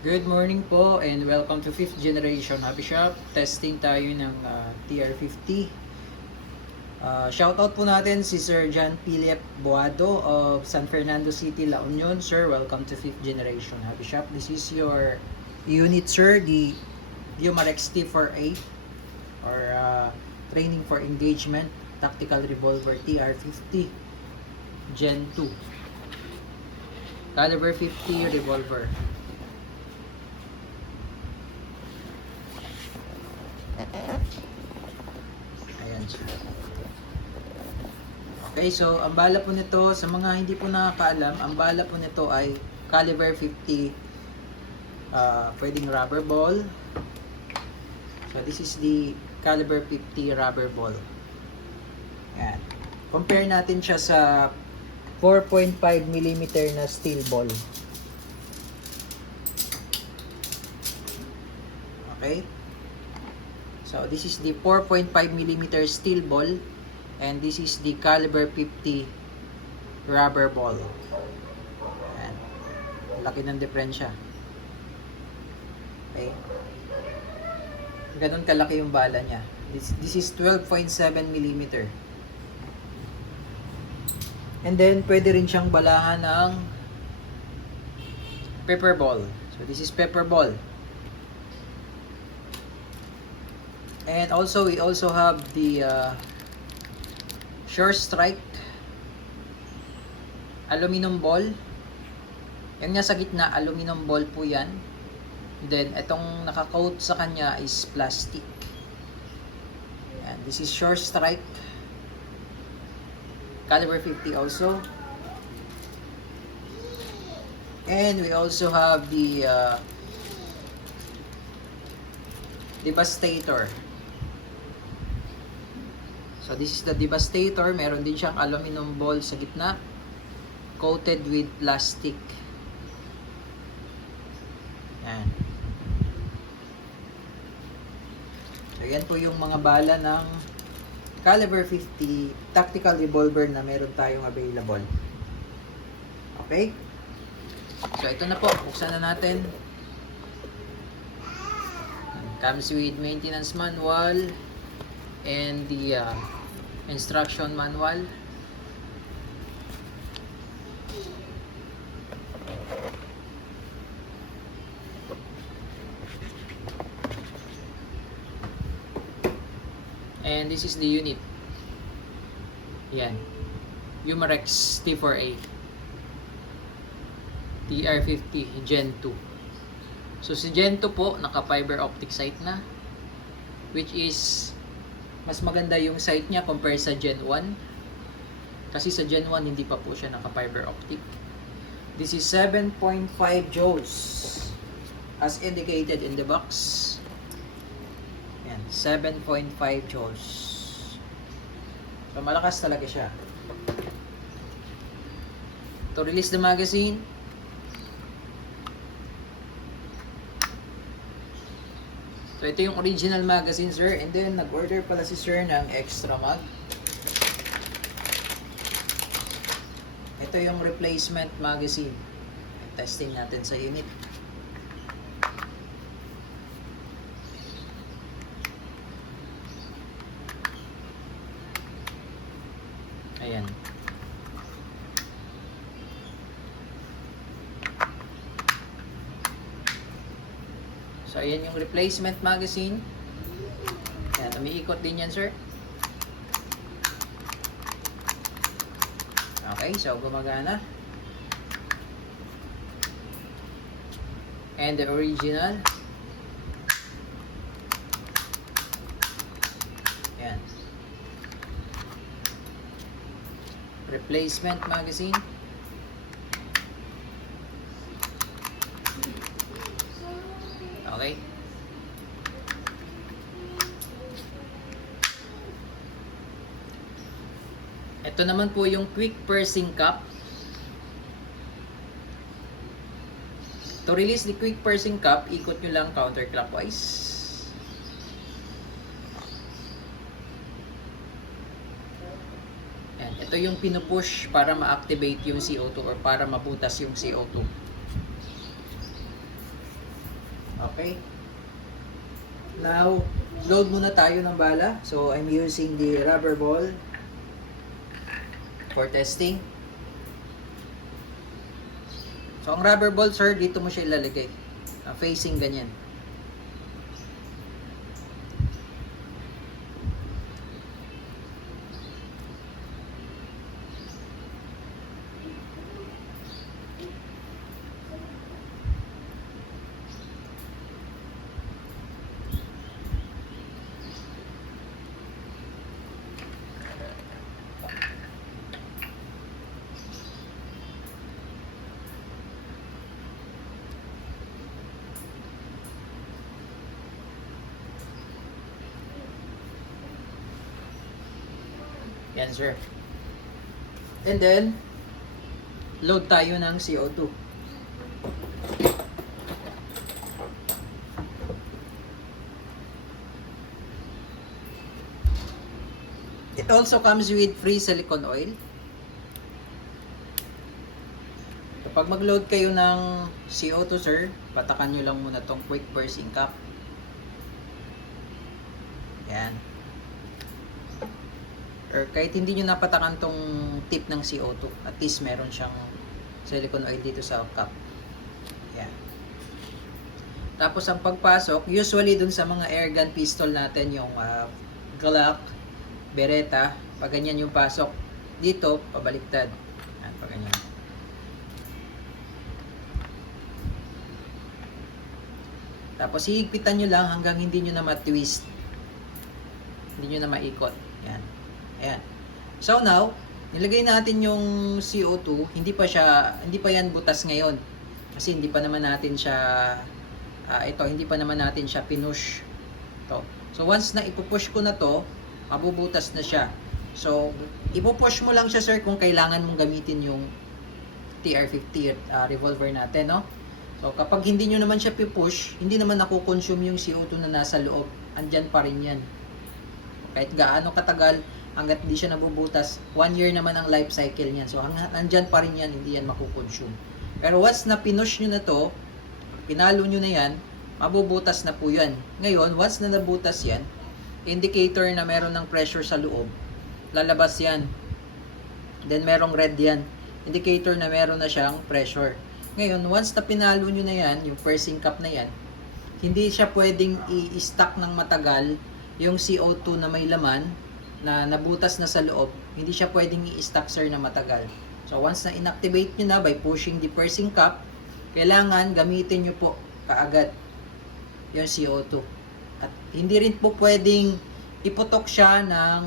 Good morning po and welcome to 5th Generation Hobby Shop. Testing tayo ng TR50. Shoutout po natin si Sir John Philip Boado of San Fernando City, La Union. Sir, welcome to 5th Generation Hobby Shop. This is your unit, sir, the Umarex T4A or Training for Engagement Tactical Revolver TR50 Gen 2 Caliber 50 Revolver. Ayan siya. Okay, so ang bala po nito, sa mga hindi po nakakaalam, ang bala po nito ay caliber 50, pwedeng rubber ball. So this is the caliber 50 rubber ball. Ayan. Compare natin siya sa 4.5mm na steel ball. Okay? So this is the 4.5mm steel ball and this is the caliber 50 rubber ball. Ayan. Laki ng diferensya. Okay? Ganun kalaki yung bala niya. This is 12.7mm. And then pwede rin siyang balahan ng pepper ball. So this is pepper ball. And also we also have the Sure Strike aluminum ball. Yan nga sa gitna, aluminum ball po yan. Then itong naka-coat sa kanya is plastic. And this is Sure Strike caliber 50 also. And we also have the Devastator. So this is the Devastator. Meron din siyang aluminum ball sa gitna, coated with plastic. Yan. So yan po yung mga bala ng caliber 50 tactical revolver na meron tayong available. Okay? So ito na po, buksan na natin. Comes with maintenance manual and the instruction manual. And this is the unit. Yan. Umarex T4A TR50 Gen 2. So si Gen 2 po, naka fiber optic sight na, which is mas maganda yung sight niya compare sa Gen 1. Kasi sa Gen 1 hindi pa po siya naka fiber optic. This is 7.5 joules as indicated in the box. Yan, 7.5 joules. So malakas talaga siya. To release the magazine, so ito yung original magazine, sir. And then nag-order pala si sir ng extra mag. Ito yung replacement magazine. Testing natin sa unit. Ayan. So, ayan yung replacement magazine. Ayan, umiikot din yan, sir. Okay, so gumagana. And the original. Ayan. Replacement magazine. Okay. Ito naman po yung quick pursing cup. To release the quick pursing cup, ikot nyo lang counterclockwise. Yan. Ito yung pinupush para ma-activate yung CO2 or para mabutas yung CO2. Okay? Now, load muna tayo ng bala. So, I'm using the rubber ball for testing. So, ang rubber ball, sir, dito mo siya ilalagay. Facing ganyan. Yan, sir. And then, load tayo ng CO2. It also comes with free silicone oil. Kapag mag-load kayo ng CO2, sir, patakan nyo lang muna tong quick bursting cap. Yan. Or kahit hindi nyo napatakan tong tip ng CO2, at least meron siyang silicone oil dito sa cap. Yan. Tapos ang pagpasok, usually dun sa mga airgun pistol natin, yung Glock, Beretta, pag ganyan yung pasok, dito, pabaliktad. Yan, pag ganyan. Tapos hihigpitan nyo lang hanggang hindi nyo na ma-twist. Hindi nyo na maikot. Yan. Ayan. So now, nilagay natin yung CO2, hindi pa yan butas ngayon. Kasi hindi pa naman natin siya hindi pa naman natin siya pinush. To. So once na ipupush ko na to, mabubutas na siya. So ipupush mo lang siya, sir, kung kailangan mong gamitin yung TR-50 revolver natin, no? So kapag hindi nyo naman siya pipush, hindi naman nakukonsume yung CO2 na nasa loob. Andyan pa rin yan. Kahit gaano katagal, hanggat hindi siya nabubutas, 1 year naman ang life cycle niyan. So, nandyan pa rin yan, hindi yan makukonsume. Pero once na pinush nyo na to, pinalo nyo na yan, mabubutas na po yan. Ngayon, once na nabutas yan, indicator na meron ng pressure sa loob, lalabas yan. Then, merong red yan. Indicator na meron na siyang pressure. Ngayon, once na pinalo nyo na yan, yung pursing cap na yan, hindi siya pwedeng i-stack ng matagal yung CO2 na may laman, na nabutas na sa loob, hindi siya pwedeng i-stack, sir, na matagal. So once na inactivate nyo na by pushing the pursing cap, kailangan gamitin nyo po kaagad yung CO2. At hindi rin po pwedeng iputok siya ng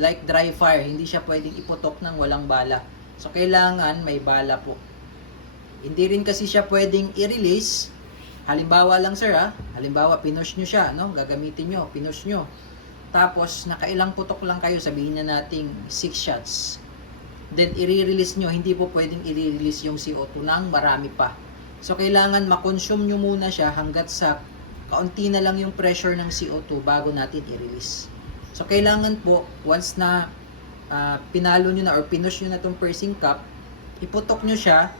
like dry fire. Hindi siya pwedeng iputok ng walang bala. So kailangan may bala po. Hindi rin kasi siya pwedeng i-release. Halimbawa lang, sir, halimbawa pinush nyo siya, no? Gagamitin nyo, pinush nyo. Tapos, nakailang putok lang kayo, sabihin na nating 6 shots. Then, i-release nyo, hindi po pwedeng i-release yung CO2 nang marami pa. So, kailangan makonsume nyo muna siya hanggat sa kaunti na lang yung pressure ng CO2 bago natin i-release. So, kailangan po, once na pinalo nyo na or pinush nyo na itong pursing cap, iputok nyo siya,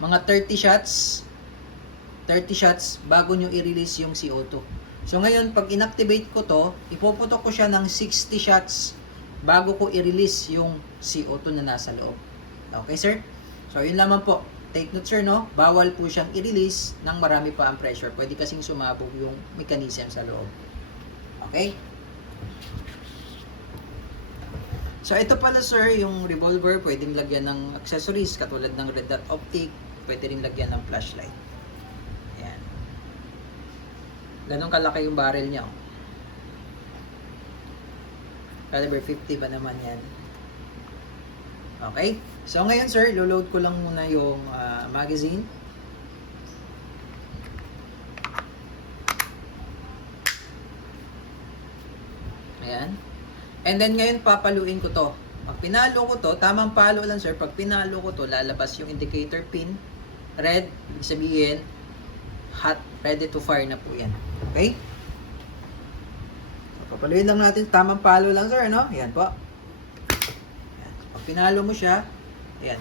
mga 30 shots bago nyo i-release yung CO2. So ngayon, pag inactivate ko to, ipuputok ko siya ng 60 shots bago ko i-release yung CO2 na nasa loob. Okay, sir? So yun lamang po. Take note, sir, no? Bawal po siyang i-release nang marami pa ang pressure. Pwede kasing sumabog yung mechanism sa loob. Okay? So ito pala, sir, yung revolver, pwedeng lagyan ng accessories katulad ng red dot optic, pwede rin lagyan ng flashlight. Ganun kalaki yung barrel niya. Caliber 50 pa naman yan. Okay? So ngayon, sir, load ko lang muna yung magazine. Ayan. And then ngayon papaluin ko to. Pag pinalo ko to, tamang palo lang, sir. Pag pinalo ko to, lalabas yung indicator pin. Red, ibig sabihin, hot, ready to fire na po yan. Okay? So, papaluin lang natin. Tamang palo lang, sir, no? Yan po. Yan. Pag pinalo mo siya, ayan.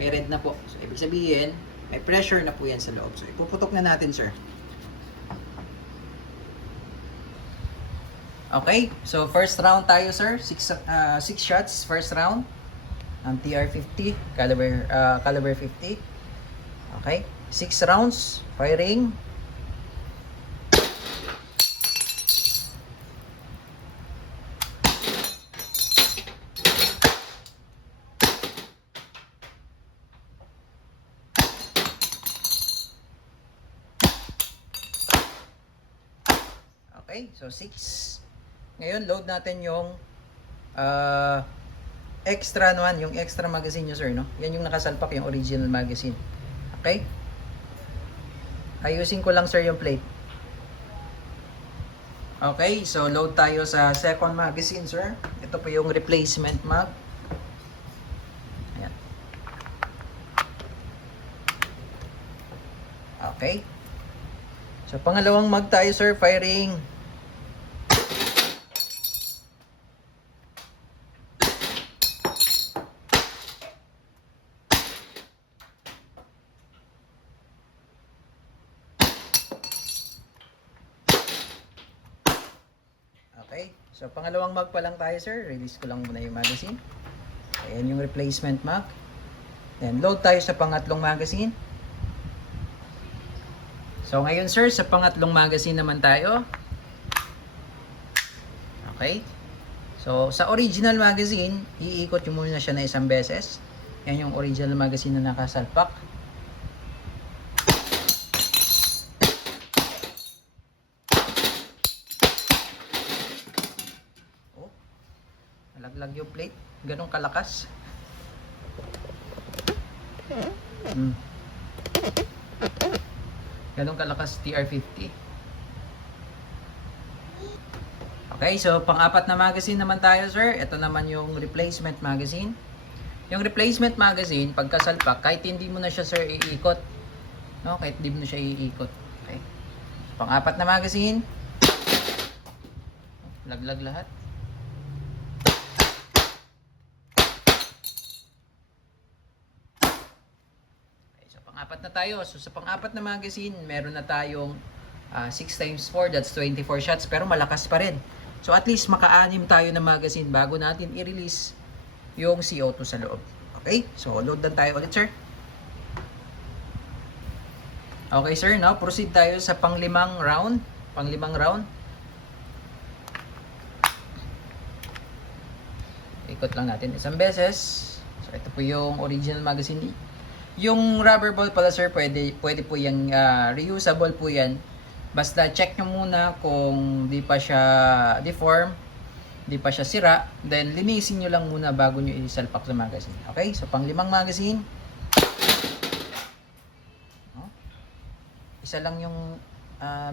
May red na po. So, ibig sabihin, May pressure na po yan sa loob. So, ipuputok na natin, sir. Okay, so first round tayo, sir. 6 shots, first round. Ang TR50, caliber 50. Okay, 6 rounds, firing. Okay, so 6. Ngayon, load natin yung extra naman, yung extra magazine nyo, sir, no? Yan yung nakasalpak, yung original magazine. Okay? Ayusin ko lang, sir, yung plate. Okay, so load tayo sa second magazine, sir. Ito po yung replacement mag. Ayan. Okay. So, pangalawang mag tayo, sir, firing. Okay, so pangalawang mag pa lang tayo, sir. Release ko lang muna yung magazine. Ayan yung replacement mag. Then load tayo sa pangatlong magazine. So ngayon, sir, sa pangatlong magazine naman tayo. Okay. So sa original magazine, iikot nyo muna siya na isang beses. Yan yung original magazine na nakasalpak. Nalaglag yung plate. Ganong kalakas. Ganong kalakas TR50. Okay, so pang-apat na magazine naman tayo, sir. Ito naman yung replacement magazine. Yung replacement magazine, pagkasalpak, kahit hindi mo na siya, sir, iikot. No? Kahit hindi mo na siya iikot. Okay. Pang-apat na magazine. Laglag lahat. Pang-apat na tayo. So sa pang-apat na magazine, meron na tayong 6x4, that's 24 shots, pero malakas pa rin. So at least maka-anim tayo na magazine bago natin i-release yung CO2 sa loob. Okay? So load lang tayo ulit, sir. Okay, sir. Now proceed tayo sa pang-limang round. Pang-limang round. Ikot lang natin isang beses. So ito po yung original magazine. Yung rubber ball pala, sir, pwede po yung reusable po yan. Basta check nyo muna kung di pa siya deform, di pa siya sira, then linisin nyo lang muna bago nyo isalpak sa magazine. Okay? So, pang-limang magazine. Isa lang yung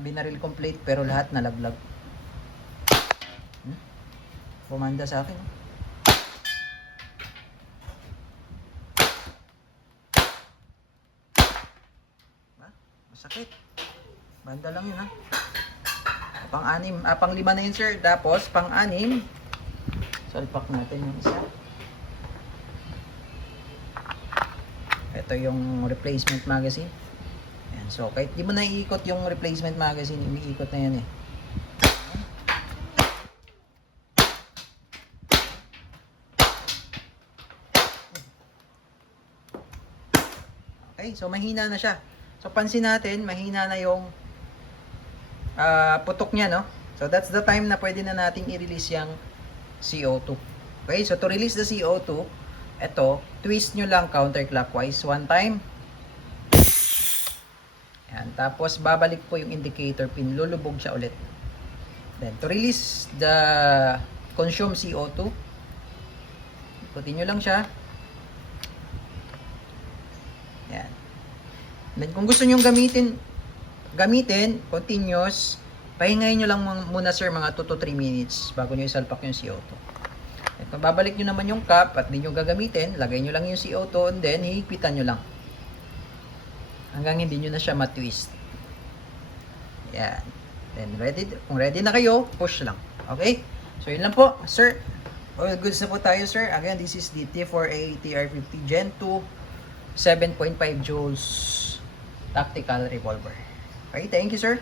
binaril complete pero lahat nalaglag. Pumanda sa akin. Sakit. Banda lang yun, ha. Pang-anim, pang-lima na yun, sir. Tapos pang-anim, salpak natin yung isa. Ito yung replacement magazine. Ayan. So kahit di mo na iikot yung replacement magazine, iniikot na yan, eh. Okay, so mahina na siya. So pansin natin, mahina na yung putok niya, no? So that's the time na pwede na nating i-release yung CO2. Okay, so to release the CO2, ito, twist nyo lang counterclockwise one time. Yan, tapos babalik po yung indicator pin, lulubog siya ulit. Then to release the consumed CO2, ikutin nyo lang siya. Yan. Then kung gusto nyo gamitin continuous, pahingayin nyo lang muna, sir, mga 2 to 3 minutes bago nyo isalpak yung CO2. At kung babalik nyo naman yung cap at di nyo gagamitin, lagay nyo lang yung CO2 and then hihigpitan nyo lang hanggang hindi nyo na siya matwist. Yan. Then kung ready na kayo, push lang. Okay? So yun lang po, sir. All goods na po tayo, sir. Again, this is the T4A TR50 Gen 2 7.5 joules tactical revolver. Okay, thank you sir.